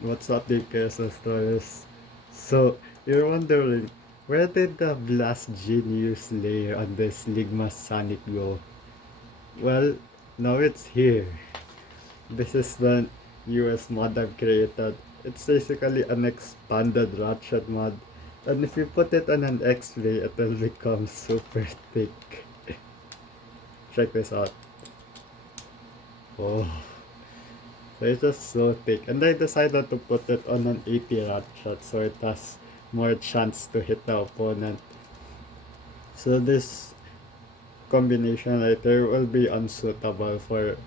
What's up, Dagger stars? So, you're wondering, where did the blast jinnius layer on this ligma sanic go? Well, now it's here. This is the newest mod I've created. It's basically an expanded Ratchet mod. And if you put it on an X-ray, it will become super thick. Check this out. Oh. So it's just so thick. And I decided to put it on an AP Ratchet so it has more chance to hit the opponent. So this combination right there will be unsuitable for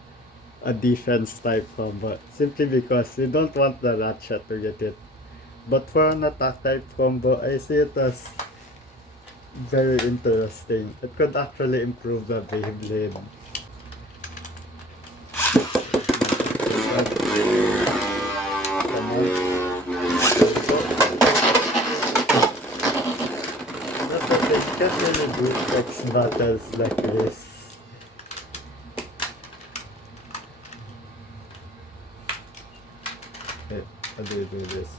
a defense type combo simply because you don't want the Ratchet to get it. But for an attack type combo, I see it as very interesting. It could actually improve the Beyblade. Come on. That's the thing, you can't really do X battles like this. Okay, how do you do this?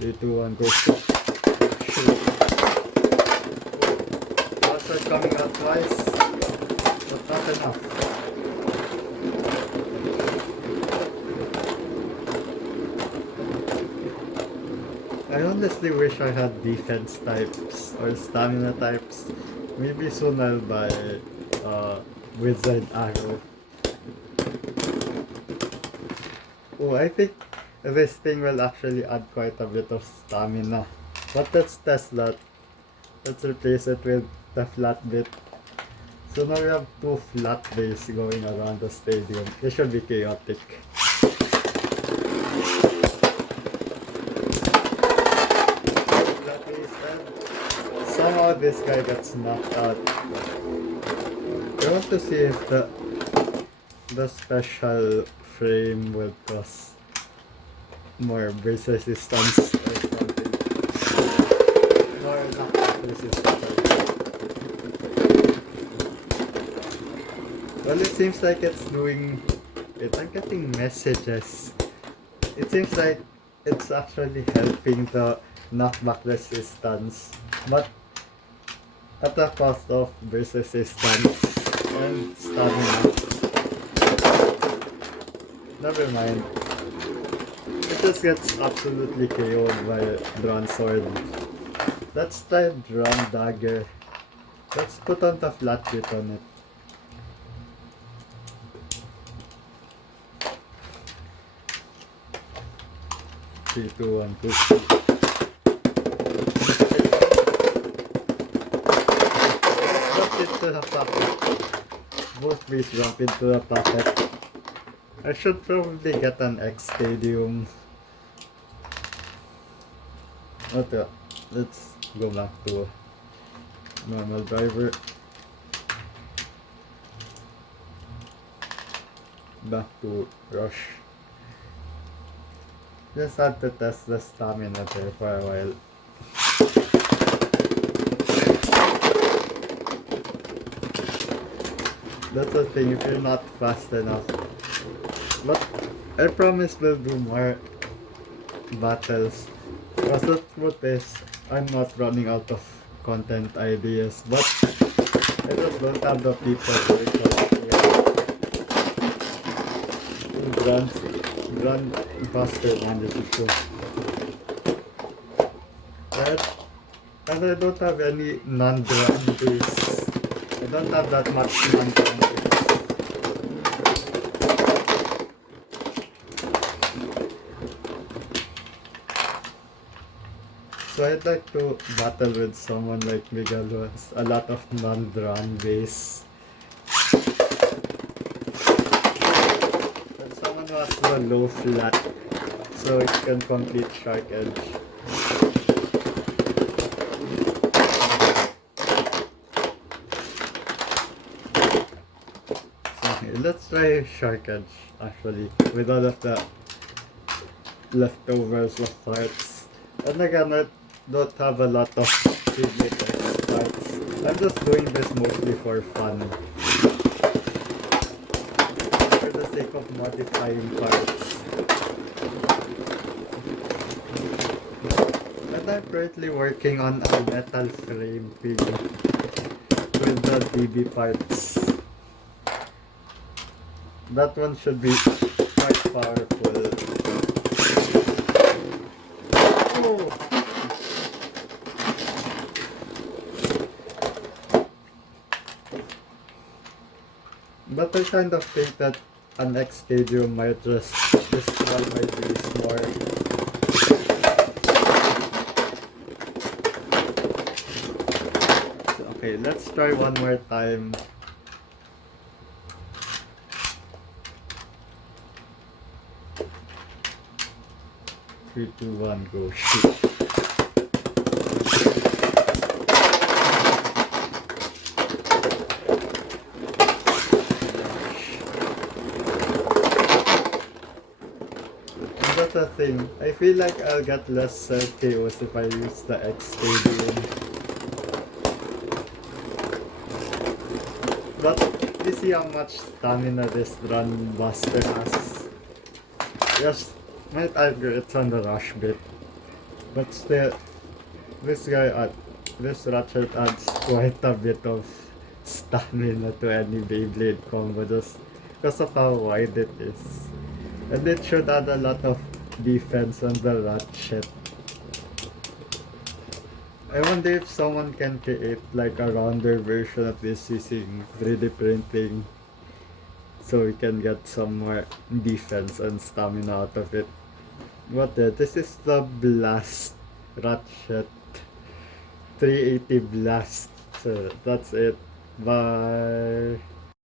3, 2, 1, go. Shoot. Ratchet coming out twice, but not enough. I honestly wish I had defense types or stamina types. Maybe soon I'll buy Wizard Arrow. Oh, I think this thing will actually add quite a bit of stamina. But let's test that. Let's replace it with the flat bit. So now we have 2 flat bays going around the stadium. This should be chaotic. Flat bays and somehow this guy gets knocked out. I want to see if the special frame will cause more brace resistance or something. More knockback resistance. Well, it seems like it's doing it. I'm getting messages. It seems like it's actually helping the knockback resistance, but at the cost of brace resistance and stamina. Never mind. It just gets absolutely KO'd by Dran sword. Let's try Dran Dagger. Let's put on the flat bit on it. Three, two, one, go. Jump into the pocket. Both bees jump into the pocket. I should probably get an X Stadium. Okay, let's go back to normal driver. Back to rush. Just had to test the stamina there for a while. That's the thing, if you're not fast enough. But I promise we'll do more battles. Because the truth is, I'm not running out of content ideas. But I just don't have the people to record here. Run faster than this issue. And I don't have any non-Dran base. I don't have that much non-Dran base. So I'd like to battle with someone like Miguel who has a lot of non-Dran base. And someone who has a low flat so it can complete Shark Edge. Let's try Shark Edge actually with all of the leftovers of parts. And again, I don't have a lot of Beyblade parts. I'm just doing this mostly for fun. For the sake of modifying parts. I'm currently working on a metal frame fig with the DB parts. That one should be quite powerful. Oh. But I kind of think that an X Stadium might just destroy my base more. So, okay, let's try one more time. Three, two, one, go shoot. That's the thing. I feel like I'll get less self-KOs if I use the X Stadium. But you see how much stamina this Dran Buster has. Yes, might argue it's on the rush bit. But still, this Ratchet adds quite a bit of stamina to any Beyblade combo just because of how wide it is. And it should add a lot of defense on the Ratchet. I wonder if someone can create like a rounder version of this using 3D printing so we can get some more defense and stamina out of it. But this is the Blast Ratchet 380 Blast. So that's it. Bye.